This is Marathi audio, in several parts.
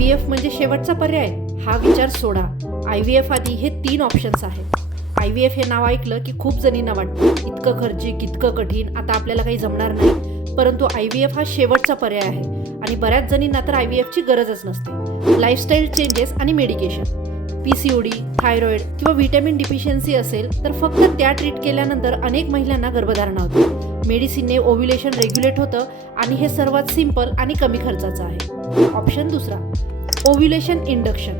IVF म्हणजे शेवटचा पर्याय हा विचार सोडा. IVF आधी हे 3 ऑप्शन्स आहेत. IVF हे नाव ऐकलं की खूप जणींना वाटतं इतकं खर्चिक, इतकं कठीण, आता आपल्याला काही जमणार नाही. परंतु IVF हा शेवटचा पर्याय आहे आणि बऱ्याच जणींना तर IVFची गरजच नसते. लाईफस्टाईल चेंजेस आणि मेडिकेशन, PCOD, थायरॉइड किंवा व्हिटॅमिन डिफिशियन्सी असेल तर फक्त त्या ट्रीट केल्यानंतर अनेक महिलांना गर्भधारणा होते. मेडिसिनने ओव्ह्युलेशन रेग्युलेट होतं आणि हे सर्वात सिंपल आणि कमी खर्चाचं आहे. ऑप्शन दुसरा, ओव्ह्युलेशन इंडक्शन.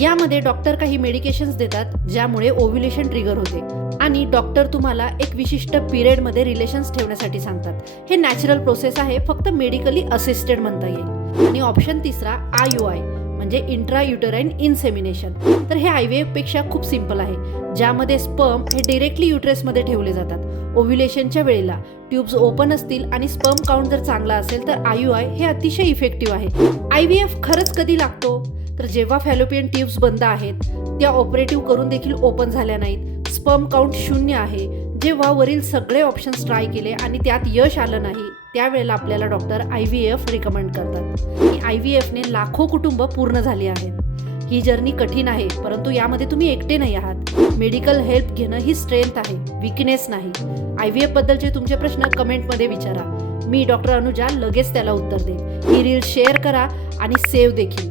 यामध्ये डॉक्टर काही मेडिकेशन्स देतात ज्यामुळे ओव्ह्युलेशन ट्रिगर होते आणि डॉक्टर तुम्हाला एक विशिष्ट पिरियडमध्ये रिलेशन्स ठेवण्यासाठी सांगतात. हे नॅचरल प्रोसेस आहे, फक्त मेडिकली असिस्टेड म्हणता येईल. आणि ऑप्शन तिसरा, IUI म्हणजे इंट्रा युटराईन इन्सेमिनेशन. तर हे IVF पेक्षा खूप सिंपल आहे, ज्यामध्ये स्पर्म हे डिरेक्टली युट्रेसमध्ये ठेवले जातात. ओव्ह्युलेशनच्या वेळेला ट्यूब्स ओपन असतील आणि स्पर्म काउंट जर चांगला असेल तर IUI हे अतिशय इफेक्टिव्ह आहे. IVF खरंच कधी लागतो तर जेव्हा फॅलोपियन ट्यूब्स बंद आहेत, त्या ऑपरेटिव्ह करून देखील ओपन झाल्या नाहीत, स्पर्म काउंट 0 आहे, जेव्हा वरील सगळे ऑप्शन्स ट्राय केले आणि त्यात यश आलं नाही, त्यावेळेला आपल्याला डॉक्टर IVF रिकमेंड करतात. IVFने लाखो कुटुंब पूर्ण झाली आहेत. ही जर्नी कठीण आहे, परंतु यामध्ये तुम्ही एकटे नाही आहात. मेडिकल हेल्प घेणं ही स्ट्रेंथ आहे, विकनेस नाही. IVF बद्दलचे तुमचे प्रश्न कमेंटमध्ये विचारा. मी डॉक्टर अनुजा लगेच त्याला उत्तर देईन. ही रील शेअर करा आणि सेव्ह देखील.